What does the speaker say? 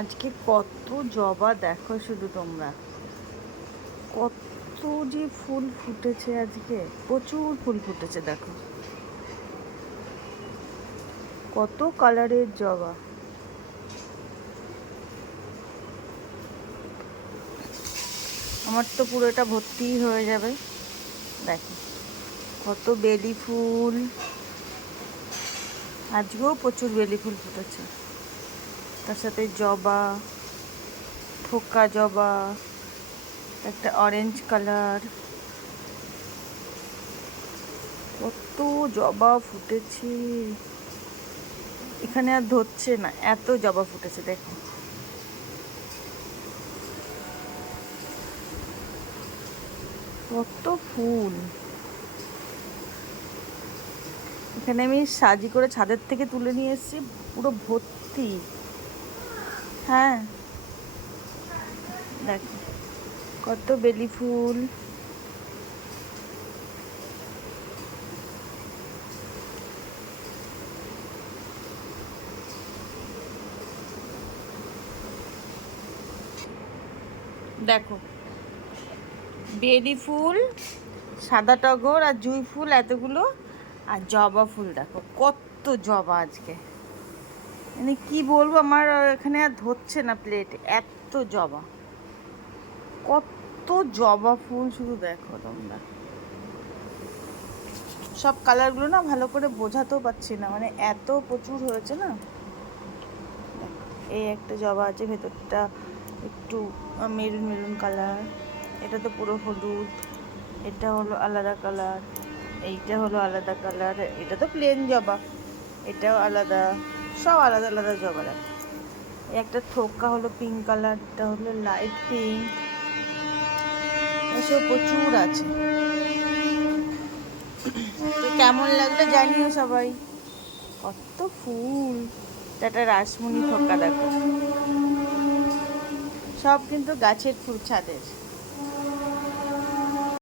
আজকে কত জবা দেখো শুধু তোমরা, কত যে ফুল ফুটেছে আজকে, প্রচুর ফুল ফুটেছে দেখো, কত কালারের জবা। আমার তো পুরো এটা ভর্তি হয়ে যাবে। দেখো কত বেলি ফুল, আজকেও প্রচুর বেলি ফুল ফুটেছে, তার সাথে জবা, থোকা জবা, একটা অরেঞ্জ কালার, কত জবা ফুটেছে। এখানে আর ধরছে না, এত জবা ফুটেছে দেখো। কত ফুল এখানে আমি সাজি করে ছাদের থেকে তুলে নিয়ে এসেছি, পুরো ভর্তি। হ্যাঁ দেখো কত বেলি ফুল। দেখো বেলি ফুল, সাদা টগর আর জুঁই ফুল এতগুলো, আর জবা ফুল দেখো কত জবা আজকে। মানে কি বলবো, আমার এখানে আর ধরছে না প্লেট, এত জবা, কত জবা ফুল শুধু দেখো তোমরা। সব কালারগুলো না ভালো করে বোঝাতেও পারছি না, মানে এত প্রচুর হয়েছে না। এই একটা জবা আছে, ভেতরটা একটু মেরুন মেরুন কালার, এটা তো পুরো হলুদ, এটা হলো আলাদা কালার, এইটা হলো আলাদা কালার, এটা তো প্লেন জবা, এটাও আলাদা, সব আলাদা আলাদা জবা। দেখো এই একটা থোকা হলো পিঙ্ক কালার, এটা হলো লাইট পিঙ্ক, এসব প্রচুর আছে। তো কেমন লাগলো জানিও সবাই, কত ফুল। এটা রাসমণি থোকা দেখো, সব কিন্তু গাছের ফুল ছাদের।